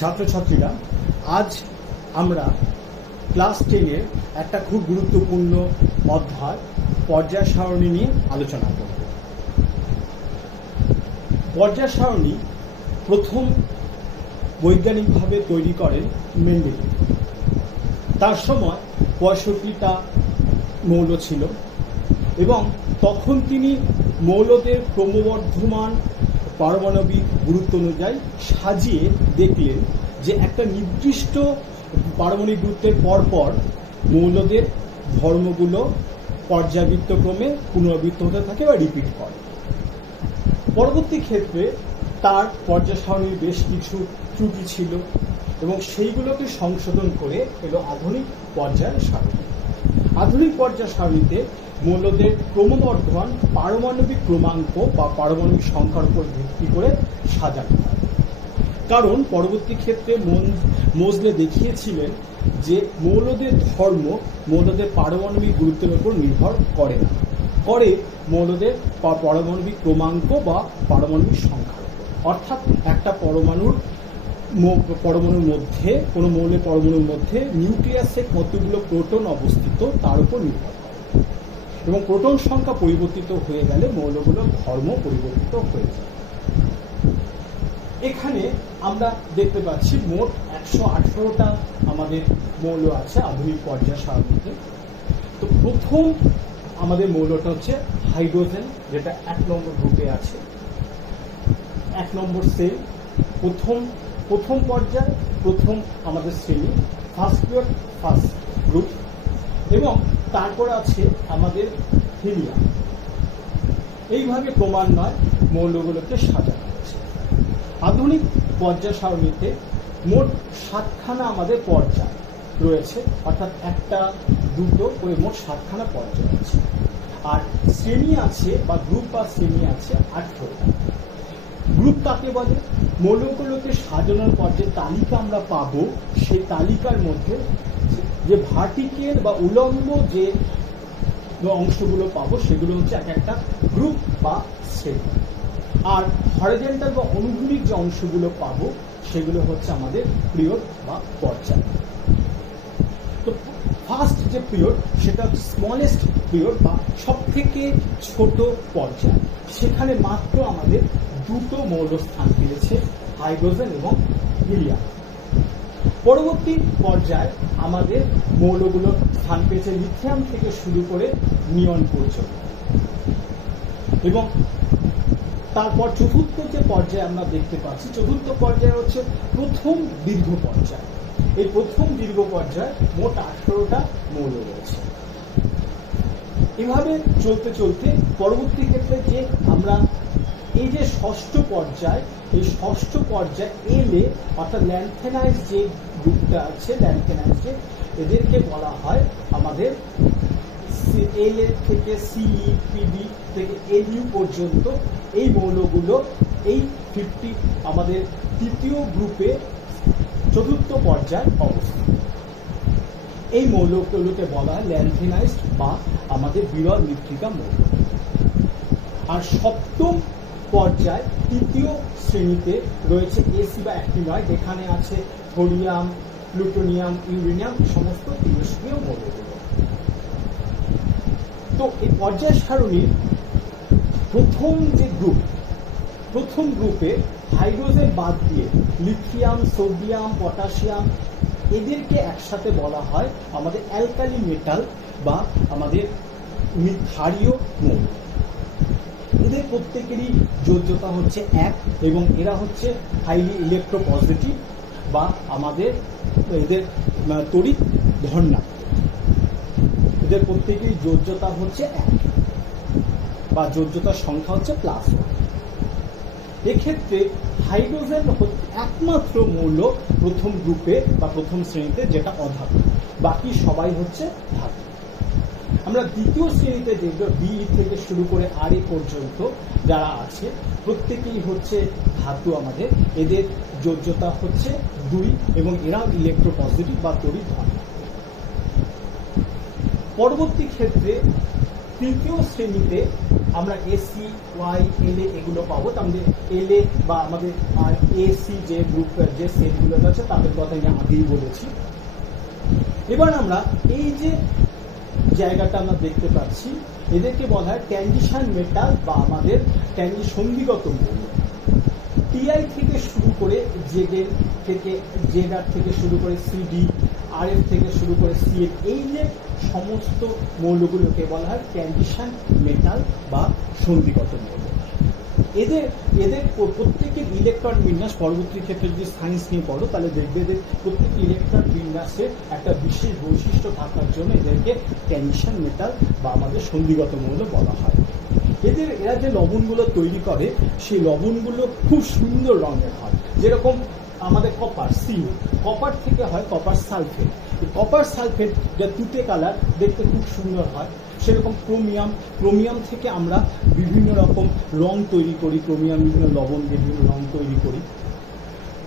ছাত্রছাত্রীরা, আজ আমরা ক্লাস 10-এর একটা খুব গুরুত্বপূর্ণ অধ্যায় পর্যায় সারণী নিয়ে আলোচনা করব। পর্যায় সারণী প্রথম বৈজ্ঞানিকভাবে তৈরি করেন মেন্ডেলিভ। তার সময় 65টা মৌল ছিল এবং তখন তিনি মৌলদের ক্রমবর্ধমান পারমাণবিক গুরুত্ব অনুযায়ী সাজিয়ে দেখলেন যে একটা নির্দিষ্ট পারমাণবিক গুরুত্বের পরপর মৌলদের ধর্মগুলো পর্যাবৃত্ত ক্রমে পুনরাবৃত্ত হতে থাকে বা রিপিট করে। পরবর্তী ক্ষেত্রে তার পর্যায় সারণীর বেশ কিছু ত্রুটি ছিল এবং সেইগুলোকে সংশোধন করে এলো আধুনিক পর্যায় সারণী। আধুনিক পর্যায় সারণীতে মৌলদের ক্রমবর্ধমান পারমাণবিক ক্রমাঙ্ক বা পারমাণবিক সংখ্যার উপর ভিত্তি করে সাজানো হয়। কারণ পরবর্তী ক্ষেত্রে মোজলে দেখিয়েছিলেন যে মৌলদের ধর্ম মৌলদের পারমাণবিক গুরুত্বের উপর নির্ভর করে না, করে মৌলদের পারমাণবিক ক্রমাঙ্ক বা পারমাণবিক সংখ্যার উপর। অর্থাৎ একটা পরমাণুর মধ্যে কোনো মৌলের পরমাণুর মধ্যে নিউক্লিয়াসে কতগুলো প্রোটন অবস্থিত তার উপর নির্ভর করে এবং প্রোটন সংখ্যা পরিবর্তিত হয়ে গেলে মৌলগুলোর ধর্ম পরিবর্তিত হয়ে যায়। এখানে আমরা দেখতে পাচ্ছি মোট 118টা আমাদের মৌল আছে আধুনিক পর্যায় সারণীতে। তো প্রথম আমাদের মৌলটা হচ্ছে হাইড্রোজেন, যেটা 1 নম্বর গ্রুপে আছে। 1 নম্বর সেল, প্রথম পর্যায়, প্রথম আমাদের শ্রেণী, ফার্স্ট পিরিয়ড, ফার্স্ট গ্রুপ। এবং তারপর আছে আমাদের হিলিয়াম। এইভাবে ক্রমান্বয়ে মৌলগুলোকে সাজানো হয়েছে। আধুনিক পর্যায় সারণীতে মোট 7খানা আমাদের পর্যায় রয়েছে, অর্থাৎ 1টা 2টো করে মোট 7খানা পর্যায় আছে। আর শ্রেণী আছে বা গ্রুপ বা শ্রেণী আছে 18টা। গ্রুপ কাকে বলে? মৌলগুলোকে সাজানোর পর যে তালিকা আমরা পাবো সেই তালিকার মধ্যে যে ভার্টিক্যাল বা উলম্ব যে অংশগুলো পাবো সেগুলো হচ্ছে এক একটা গ্রুপ বা শ্রেণী। আর হরিজন্টাল বা অনুভূমিক যে অংশগুলো পাবো সেগুলো হচ্ছে আমাদের পিরিয়ড বা পর্যায়। তো ফার্স্ট যে পিরিয়ড সেটা হচ্ছে স্মলেস্ট পিরিয়ড বা সব থেকে ছোট পর্যায়। সেখানে মাত্র আমাদের 2টো মৌল স্থান পেয়েছে, হাইড্রোজেন এবং হিলিয়াম। পরবর্তী পর্যায়ে আমাদের মৌলগুলো স্থান পেয়েছে লিথিয়াম থেকে শুরু করে নিয়ন পর্যন্ত। এবং তারপর চতুর্থ যে পর্যায়ে আমরা দেখতে পাচ্ছি, চতুর্থ পর্যায়ে হচ্ছে প্রথম দীর্ঘ পর্যায়। এই প্রথম দীর্ঘ পর্যায়ে মোট 18টা মৌল রয়েছে। এভাবে চলতে চলতে পরবর্তী ক্ষেত্রে যে আমরা এই যে ষষ্ঠ পর্যায়, এই ষষ্ঠ পর্যায়ে এলে অর্থাৎ ল্যান্থেনাইজ যে গ্রুপটা আছে, ল্যান্থেনাইজ এদেরকে বলা হয় আমাদের এল থেকে সিই, পিবি থেকে এলইউ পর্যন্ত এই মৌলগুলো এই 50 আমাদের তৃতীয় গ্রুপে চতুর্থ পর্যায়ে অবস্থিত। এই মৌলগুলোকে বলা হয় ল্যান্থেনাইজড বা আমাদের বিরল মৃত্তিকা মৌল। আর সপ্তম পর্যায় তৃতীয় শ্রেণীতে রয়েছে এসি বা অ্যাক্টিনয়েড, যেখানে আছে থোরিয়াম, প্লুটোনিয়াম, ইউরেনিয়াম, সমস্ত তিরস্ক্রিয় মৌলগুলো। তো এই পর্যায় সারণীর প্রথম যে গ্রুপ, প্রথম গ্রুপে হাইড্রোজেন বাদ দিয়ে লিথিয়াম, সোডিয়াম, পটাশিয়াম এদেরকে একসাথে বলা হয় আমাদের অ্যালকালি মেটাল বা আমাদের ক্ষারীয় মৌল। এদের প্রত্যেকেরই যোজ্যতা হচ্ছে 1 এবং এরা হচ্ছে হাইলি ইলেকট্রোপজিটিভ বা আমাদের এদের তড়িৎ ধনাত্মক। এদের প্রত্যেকেরই যোজ্যতা হচ্ছে 1 বা যোজ্যতার সংখ্যা হচ্ছে +1। এক্ষেত্রে হাইড্রোজেন একমাত্র মৌল প্রথম গ্রুপে বা প্রথম শ্রেণীতে যেটা অধাতু, বাকি সবাই হচ্ছে ধাতু। আমরা দ্বিতীয় শ্রেণীতে দেখব বি থেকে শুরু করে আর এ পর্যন্ত যারা আছে প্রত্যেকেই হচ্ছে ধাতু আমাদের। এদের যোজ্যতা হচ্ছে 2 এবং এরা ইলেকট্রোপজিটিভ বা তড়িৎ ধনাত্মক। পরবর্তী ক্ষেত্রে তৃতীয় শ্রেণীতে আমরা এসি ওয়াই এল এগুলো পাবো। তার মধ্যে এল বা আমাদের এসি যে গ্রুপ যে সেটগুলো আছে তাদের কথা আমি আগেই বলেছি। এবার আমরা এই যে জায়গাটা আমরা দেখতে পাচ্ছি এদেরকে বলা হয় ট্রানজিশন মেটাল বা আমাদের সন্ধিগত মৌল। টিআই থেকে শুরু করে জেডের থেকে জেডআর থেকে শুরু করে সিডি, আরএফ থেকে শুরু করে সিএফ, এই যে সমস্ত মৌলগুলোকে বলা হয় ট্রানজিশন মেটাল বা সন্ধিগত মৌল। এদের প্রত্যেকের ইলেকট্রন বিন্যাস পরবর্তী ক্ষেত্রে যদি সায়েন্স নিয়ে পড়ো তাহলে দেখবে এদের প্রত্যেক ইলেকট্রন বিন্যাসে একটা বিশেষ বৈশিষ্ট্য থাকার জন্য এদেরকে ট্রানজিশন মেটাল বা আমাদের সন্ধিগত মৌল বলা হয়। এরা যে লবণগুলো তৈরি করে সেই লবণগুলো খুব সুন্দর রঙের হয়। যেরকম আমাদের কপার সিউ, কপার থেকে হয় কপার সালফেট। কপার সালফেট যা তুতে কালার দেখতে খুব সুন্দর হয়। সেরকম ক্রোমিয়াম থেকে আমরা বিভিন্ন রকম রং তৈরি করি, ক্রোমিয়াম বিভিন্ন লবণ বিভিন্ন রং তৈরি করি।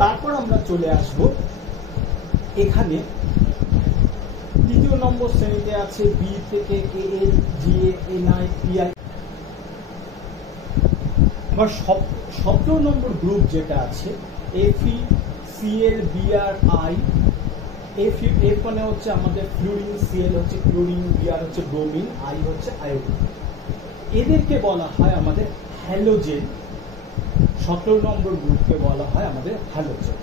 তারপর আমরা চলে আসব এখানে তৃতীয় নম্বর শ্রেণীতে আছে বি থেকে এএল, জিএ, এনআই, পিআই। আবার 17 নম্বর গ্রুপ যেটা আছে F, CL, BR, I. F মানে হচ্ছে আমাদের ফ্লুরিন, সিএল হচ্ছে ক্লোরিন, বিআর হচ্ছে ব্রোমিন, আই হচ্ছে আয়োডিন। এদেরকে বলা হয় আমাদের হ্যালোজেন। 17 নম্বর গ্রুপকে বলা হয় আমাদের হ্যালোজেন।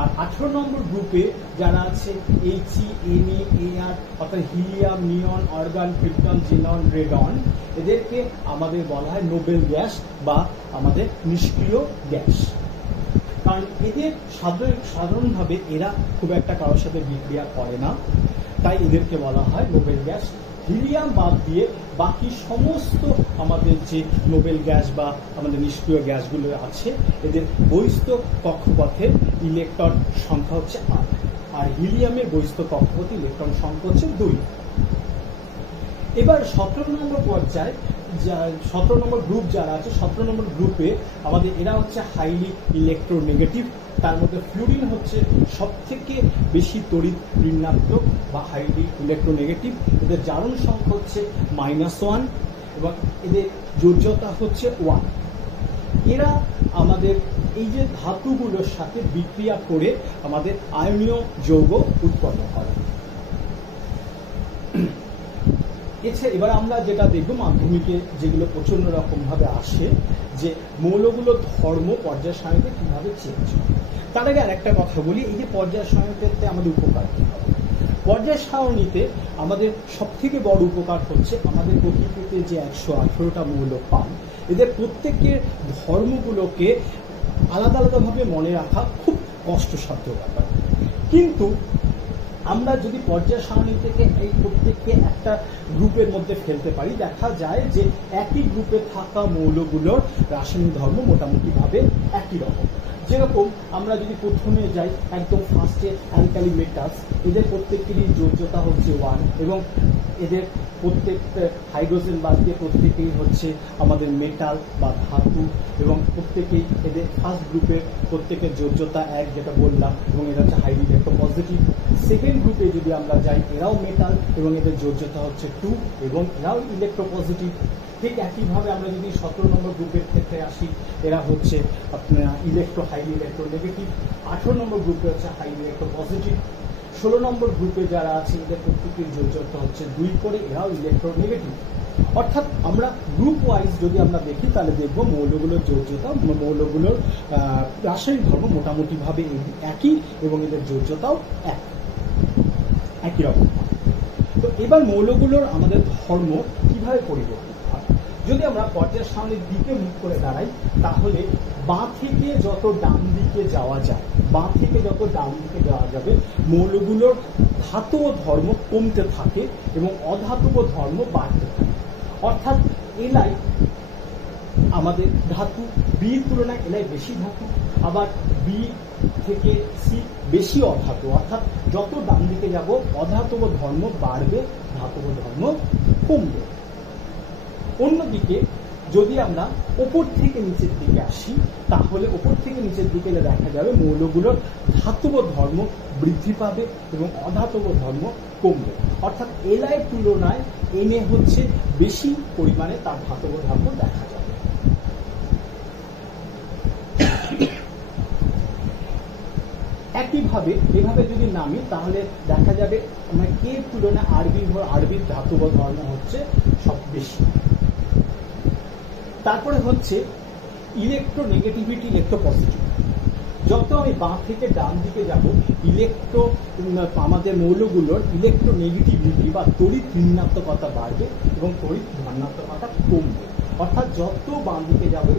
আর 18 নম্বর গ্রুপে যারা আছে এইচই, এনই, এআর অর্থাৎ হিলিয়াম, নিয়ন, অর্গান, ক্রিপ্টন, জিনন, রেডন, এদেরকে আমাদের বলা হয় নোবেল গ্যাস বা আমাদের নিষ্ক্রিয় গ্যাস। কারণ এদের সাধারণভাবে এরা খুব একটা কারোর সাথে বিক্রিয়া করে না, তাই এদেরকে বলা হয় নোবেল গ্যাস। হিলিয়াম বাদ দিয়ে বাকি সমস্ত আমাদের যে নোবেল গ্যাস বা আমাদের নিষ্ক্রিয় গ্যাসগুলো আছে এদের বহিস্থ কক্ষপথে ইলেকট্রন সংখ্যা হচ্ছে 8, আর হিলিয়ামের বহিস্থ কক্ষপথে ইলেকট্রন সংখ্যা হচ্ছে 2। এবার 17 নম্বর পর্যায়ে 17 নম্বর গ্রুপ যারা আছে 17 নম্বর গ্রুপে আমাদের এরা হচ্ছে হাইলি ইলেকট্রোনেগেটিভ। তার মধ্যে ফ্লুরিন হচ্ছে সব থেকে বেশি তড়িৎ ঋণাত্মক বা হাইলি ইলেকট্রোনেগেটিভ। এদের জারণ সংখ্যা হচ্ছে -1 এবং এদের যোজ্যতা হচ্ছে 1। এরা আমাদের এই যে ধাতুগুলোর সাথে বিক্রিয়া করে আমাদের আয়নীয় যৌগ উৎপন্ন করে। এবার আমরা যেটা দেখব মাধ্যমিকে যেগুলো প্রচন্ড রকম ভাবে আসে যে মৌলগুলো ধর্ম পর্যায় সারণীতে কিভাবে চেঞ্জ হয়। তার আগে আরেকটা কথা বলি, এই যে পর্যায় সারণীতে আমাদের উপকার কি হবে। পর্যায় সারণীতে আমাদের সব থেকে বড় উপকার হচ্ছে আমাদের প্রকৃতিতে যে 118টা মৌল পান এদের প্রত্যেকের ধর্মগুলোকে আলাদা আলাদাভাবে মনে রাখা খুব কষ্টসাধ্য ব্যাপার। কিন্তু আমরা যদি পর্যায় সারণী থেকে এই প্রত্যেককে একটা গ্রুপের মধ্যে ফেলতে পারি দেখা যায় যে একই গ্রুপে থাকা মৌলগুলোর রাসায়নিক ধর্ম মোটামুটিভাবে একই রকম। যেরকম আমরা যদি প্রথমে যাই একদম ফার্স্টে অ্যালকালি মেটালস, এদের প্রত্যেকেরই যোজ্যতা হচ্ছে 1 এবং এদের প্রত্যেকটা হাইড্রোজেন বাদ দিয়ে প্রত্যেকেই হচ্ছে আমাদের মেটাল বা ধাতু এবং প্রত্যেকেই এদের ফার্স্ট গ্রুপের প্রত্যেকের যোজ্যতা 1 যেটা বললাম এবং এরা হচ্ছে হাইলি ইলেকট্রোপজিটিভ। সেকেন্ড গ্রুপে যদি আমরা যাই এরাও মেটাল এবং এদের যোজ্যতা হচ্ছে 2 এবং এরাও ইলেকট্রোপজিটিভ। ঠিক একইভাবে আমরা যদি 17 নম্বর গ্রুপের ক্ষেত্রে আসি এরা হচ্ছে আপনার হাইলি ইলেকট্রোনেগেটিভ। 18 নম্বর গ্রুপে হচ্ছে হাইলি ইলেকট্রোপজিটিভ। 16 নম্বর গ্রুপে যারা আছে এদের প্রত্যেকের যোজ্যতা হচ্ছে 2 করে, এরাও ইলেকট্রোনেগেটিভ। অর্থাৎ আমরা গ্রুপ ওয়াইজ যদি আমরা দেখি তাহলে দেখব মৌলগুলোর যোজ্যতা মৌলগুলোর রাসায়নিক ধর্ম মোটামুটিভাবে একই এবং এদের যোজ্যতাও একই রকম। তো এবার মৌলগুলোর আমাদের ধর্ম কিভাবে পরিবর্তিত হয়। যদি আমরা পর্যায় সারণীর দিকে মুখ করে দাঁড়াই তাহলে বাঁ থেকে যত ডান দিকে যাওয়া যায় মৌলগুলোর ধাতব ধর্ম কমতে থাকে এবং অধাতব ধর্ম বাড়তে থাকে। অর্থাৎ এলাই আমাদের ধাতু, বির তুলনায় এলাই বেশি ধাতু, আবার বি থেকে সি বেশি অধাতু। অর্থাৎ যত ডান দিকে যাব অধাতব ধর্ম বাড়বে, ধাতব ধর্ম কমবে। অন্যদিকে যদি আমরা ওপর থেকে নিচের দিকে আসি, তাহলে ওপর থেকে নিচের দিকে দেখা যাবে মৌলগুলোর ধাতব ধর্ম বৃদ্ধি পাবে এবং অধাতব ধর্ম কমবে। অর্থাৎ এলআই তুলনায় এনএ হচ্ছে বেশি পরিমাণে তার ধাতব ধর্ম দেখা যাবে। একইভাবে এভাবে যদি নামি তাহলে দেখা যাবে আমরা কে তুলনায় আরবির ধাতব ধর্ম হচ্ছে সব বেশি। তারপরে হচ্ছে ইলেকট্রোনেগেটিভিটি, ইলেকট্রোপজিটিভ। যত আমি বাঁ থেকে ডান দিকে যাব, আমাদের মৌলগুলোর ইলেকট্রোনেগেটিভিটি বা তড়িৎ ঋণাত্মকতা বাড়বে এবং তড়িৎ ধনাত্মকতা কমবে। অর্থাৎ যত বাম দিকে যাবে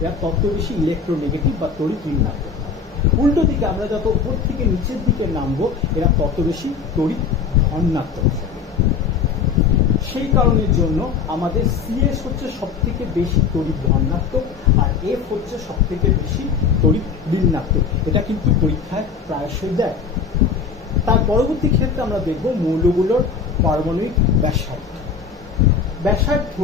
এরা তত বেশি ইলেকট্রোনেগেটিভ বা তড়িৎ ঋণাত্মক। উল্টো দিকে আমরা যত উপর থেকে নিচের দিকে নামবো এরা তত বেশি তড়িৎ ধনাত্মক হবে। সেই কারণের জন্য আমাদের সিএস হচ্ছে সব থেকে বেশি তড়িৎ ধনাত্মক আর এফ হচ্ছে সব থেকে বেশি তড়িৎ ঋণাত্মক। এটা কিন্তু পরীক্ষায় প্রায়শই দেয়। তার পরবর্তী ক্ষেত্রে আমরা দেখব মৌলগুলোর পারমাণবিক ব্যাসার্ধ। ব্যাসার্ধ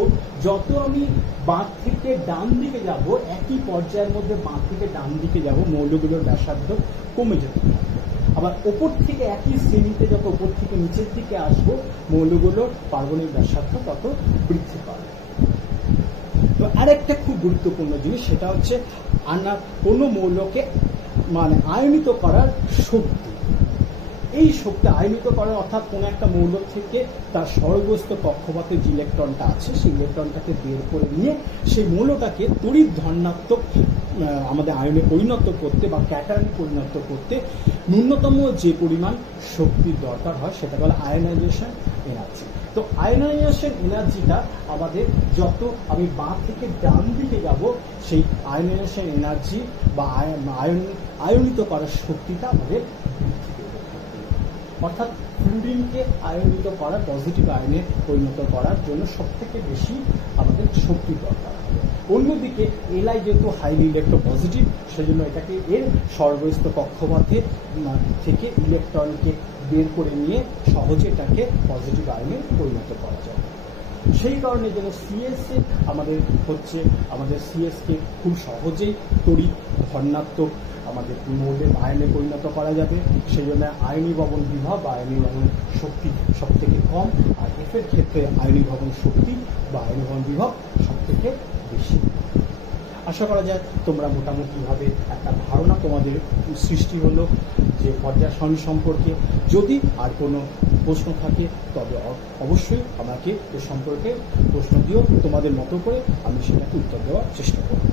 যত আমি বাঁ থেকে ডান দিকে যাব, একই পর্যায়ের মধ্যে বাঁ থেকে ডান দিকে যাব, মৌলগুলোর ব্যাসার্ধ কমে যেতে থাকবে। আবার ওপর থেকে একই শ্রেণীতে যত ওপর থেকে নিচের দিকে আসবো, মৌলগুলোর পারমাণবিক ব্যাসার্ধ তত বৃদ্ধি পাবে। তো আরেকটা খুব গুরুত্বপূর্ণ জিনিস, সেটা হচ্ছে কোনো মৌলকে আয়নিত করার শক্তি। এই শক্তি আয়নিত করার অর্থাৎ কোনো একটা মৌল থেকে তার সর্বস্ত কক্ষপথে যে ইলেকট্রনটা আছে সেই ইলেকট্রনটাকে বের করে নিয়ে সেই মৌলটাকে তড়িৎ ধনাত্মক আমাদের আয়নে পরিণত করতে বা ক্যাটায়নে পরিণত করতে ন্যূনতম যে পরিমাণ শক্তির দরকার হয় সেটা বলে আয়নাইজেশন এনার্জি। তো আয়নাইজেশন এনার্জিটা আমাদের যত আমি বাঁ থেকে ডান দিকে যাব, সেই আয়নাইজেশন এনার্জি বা আয়নিত করার শক্তিটা আমাদের বৃদ্ধি পেতে থাকবে। অর্থাৎ ফ্লুরিনকে আয়নিত করা, পজিটিভ আয়নে পরিণত করার জন্য সব থেকে বেশি আমাদের শক্তি দরকার হবে। অন্যদিকে এলআই যেহেতু হাইলি ইলেকট্রোপজিটিভ, সেজন্য এটাকে এর সর্বস্থ কক্ষপথে থেকে ইলেকট্রনকে বের করে নিয়ে সহজে এটাকে পজিটিভ আয়নে পরিণত করা যায়। সেই কারণে যেন সিএসকে আমাদের সিএসকে খুব সহজেই তড়িৎ ধনাত্মক আমাদের মৌলের আয়নে পরিণত করা যাবে। সেই জন্য আয়নীভবন বিভব বা আয়নীভবন শক্তি সব থেকে কম, আর এফের ক্ষেত্রে আয়নীভবন শক্তি বা আয়নীভবন বিভব সব থেকে বেশি। আশা করা যায় তোমরা মোটামুটিভাবে একটা ধারণা তোমাদের সৃষ্টি হলো যে পর্যায় সারণী সম্পর্কে। যদি আর কোনো প্রশ্ন থাকে তবে অবশ্যই আমাকে এ সম্পর্কে প্রশ্ন দিও, তোমাদের মতো করে আমি সেটাকে উত্তর দেওয়ার চেষ্টা করব।